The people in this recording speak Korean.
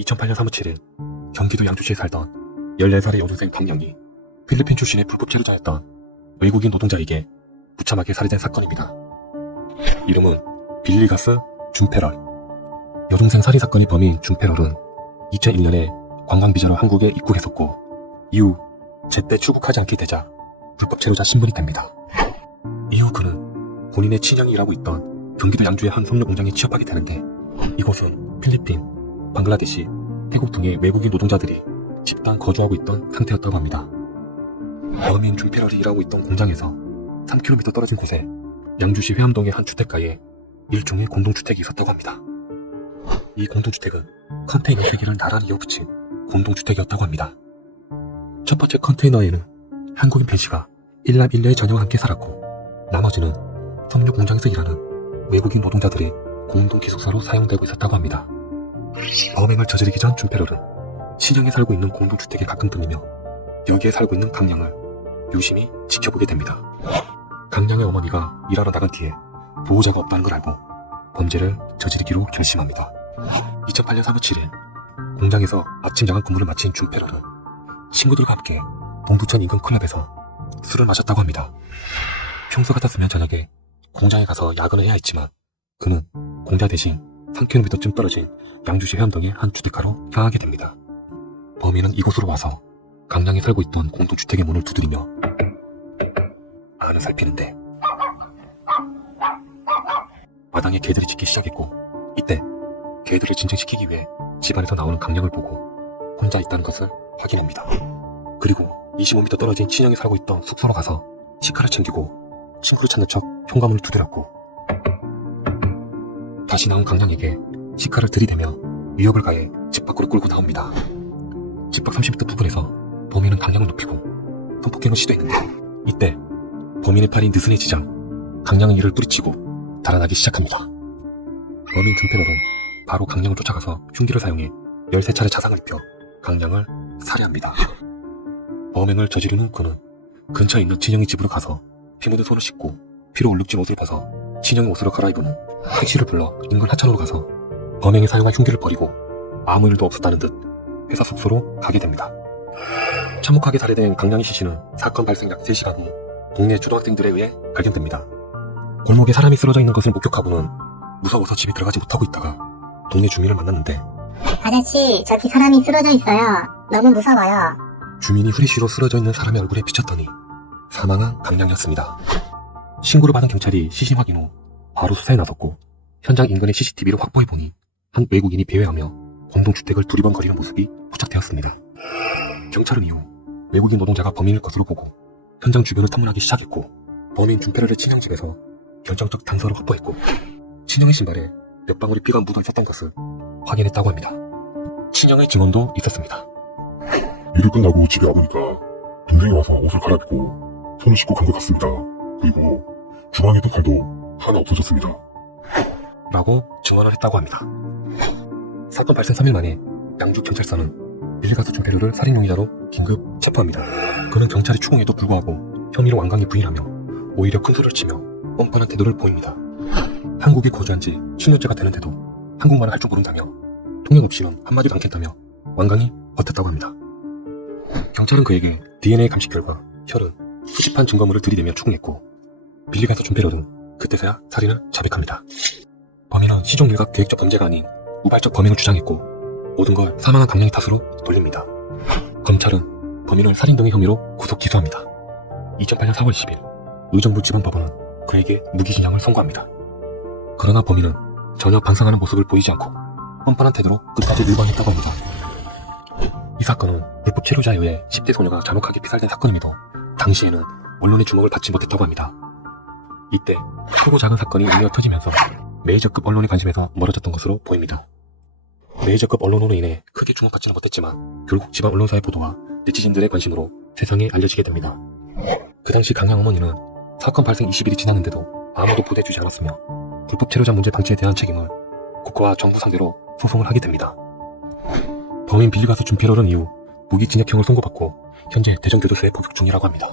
2008년 3월 7일 경기도 양주시에 살던 14살의 여중생 박영이 필리핀 출신의 불법 체류자였던 외국인 노동자에게 무참하게 살해된 사건입니다. 이름은 빌리가스 준페럴. 여중생 살인사건의 범인 준페럴은 2001년에 관광비자로 한국에 입국했었고 이후 제때 출국하지 않게 되자 불법 체류자 신분이 됩니다. 이후 그는 본인의 친형이 일하고 있던 경기도 양주의 한 섬유 공장에 취업하게 되는데 이곳은 필리핀, 방글라데시, 태국 등의 외국인 노동자들이 집단 거주하고 있던 상태였다고 합니다. 범인 준페럴이 일하고 있던 공장에서 3km 떨어진 곳에 양주시 회암동의 한 주택가에 일종의 공동주택이 있었다고 합니다. 이 공동주택은 컨테이너 3개를 나란히 이어붙인 공동주택이었다고 합니다. 첫 번째 컨테이너에는 한국인 B씨가 일남 일녀의 자녀와 함께 살았고 나머지는 섬유 공장에서 일하는 외국인 노동자들의 공동 기숙사로 사용되고 있었다고 합니다. 범행을 저지르기 전 준페럴은 신양에 살고 있는 공동주택에 가끔 들리며 여기에 살고 있는 강량을 유심히 지켜보게 됩니다. 강량의 어머니가 일하러 나간 뒤에 보호자가 없다는 걸 알고 범죄를 저지르기로 결심합니다. 2008년 3월 7일 공장에서 아침 야간 근무를 마친 준페럴은 친구들과 함께 동두천 인근 클럽에서 술을 마셨다고 합니다. 평소 같았으면 저녁에 공장에 가서 야근을 해야 했지만 그는 공장 대신 3km쯤 떨어진 양주시 회암동의 한 주택가로 향하게 됩니다. 범인은 이곳으로 와서 강량이 살고 있던 공동주택의 문을 두드리며 안을 살피는데 마당에 개들이 짖기 시작했고 이때 개들을 진정시키기 위해 집안에서 나오는 강량을 보고 혼자 있다는 것을 확인합니다. 그리고 25m 떨어진 친형이 살고 있던 숙소로 가서 시카를 챙기고 친구를 찾는 척 현관문을 두드렸고 다시 나온 강량에게 시카를 들이대며 위협을 가해 집 밖으로 끌고 나옵니다. 집 밖 30m 부근에서 범인은 강량을 눕히고 성폭행을 시도했는데 이때 범인의 팔이 느슨해지자 강량은 이를 뿌리치고 달아나기 시작합니다. 범인 준페럴은 바로 강량을 쫓아가서 흉기를 사용해 13차례 자상을 입혀 강량을 살해합니다. 범행을 저지르는 그는 근처에 있는 친형의 집으로 가서 피 묻은 손을 씻고 피로 얼룩진 옷을 벗어 친형의 옷으로 갈아입은 후 택시를 불러 인근 하천으로 가서 범행에 사용한 흉기를 버리고 아무 일도 없었다는 듯 회사 숙소로 가게 됩니다. 참혹하게 살해된 강량희 씨는 사건 발생 약 3시간 후 동네 초등학생들에 의해 발견됩니다. 골목에 사람이 쓰러져 있는 것을 목격하고는 무서워서 집에 들어가지 못하고 있다가 동네 주민을 만났는데 아저씨, 저기 사람이 쓰러져 있어요. 너무 무서워요. 주민이 후리쉬로 쓰러져 있는 사람의 얼굴에 비쳤더니 사망한 강량이었습니다. 신고를 받은 경찰이 시신 확인 후 바로 수사에 나섰고 현장 인근의 CCTV를 확보해보니 한 외국인이 배회하며 공동주택을 두리번거리는 모습이 포착되었습니다. 경찰은 이후 외국인 노동자가 범인일 것으로 보고 현장 주변을 탐문하기 시작했고 범인 준페럴의 친형 집에서 결정적 단서를 확보했고 친형의 신발에 몇 방울의 피가 묻어 있었던 것을 확인했다고 합니다. 친형의 증언도 있었습니다. 일이 끝나고 집에 와보니까 동생이 와서 옷을 갈아입고 손을 씻고 간 것 같습니다. 그리고 주방에 있던 칼도 하나 없어졌습니다. 라고 증언을 했다고 합니다. 사건 발생 3일 만에 양주경찰서는 빌리가스 준페럴을 살인 용의자로 긴급 체포합니다. 그는 경찰의 추궁에도 불구하고 혐의를 완강히 부인하며 오히려 큰 소리를 치며 뻔뻔한 태도를 보입니다. 한국에 거주한 지 10년째가 되는데도 한국말을 할 줄 모른다며 통역 없이는 한마디도 않겠다며 완강히 버텼다고 합니다. 경찰은 그에게 DNA 감식 결과 혈흔, 수집한 증거물을 들이대며 추궁했고 빌리가스 준페럴은 그때서야 살인을 자백합니다. 범인은 시종일관 계획적 범죄가 아닌 우발적 범행을 주장했고 모든 걸 사망한 강량의 탓으로 돌립니다. 검찰은 범인을 살인 등의 혐의로 구속 기소합니다. 2008년 4월 20일 의정부 지방법원은 그에게 무기징역을 선고합니다. 그러나 범인은 전혀 반성하는 모습을 보이지 않고 뻔뻔한 태도로 끝까지 일관했다고 합니다. 이 사건은 불법 체류자에 의해 10대 소녀가 잔혹하게 피살된 사건임에도 당시에는 언론의 주목을 받지 못했다고 합니다. 이때 크고 작은 사건이 울려 터지면서 메이저급 언론의 관심에서 멀어졌던 것으로 보입니다. 메이저급 언론으로 인해 크게 주목받지는 못했지만 결국 지방 언론사의 보도와 네티즌들의 관심으로 세상에 알려지게 됩니다. 그 당시 강양 어머니는 사건 발생 20일이 지났는데도 아무도 보도해주지 않았으며 불법 체류자 문제 방치에 대한 책임을 국가와 정부 상대로 소송을 하게 됩니다. 범인 빌리가스 준페럴은 이후 무기징역형을 선고받고 현재 대전교도소에 복역 중이라고 합니다.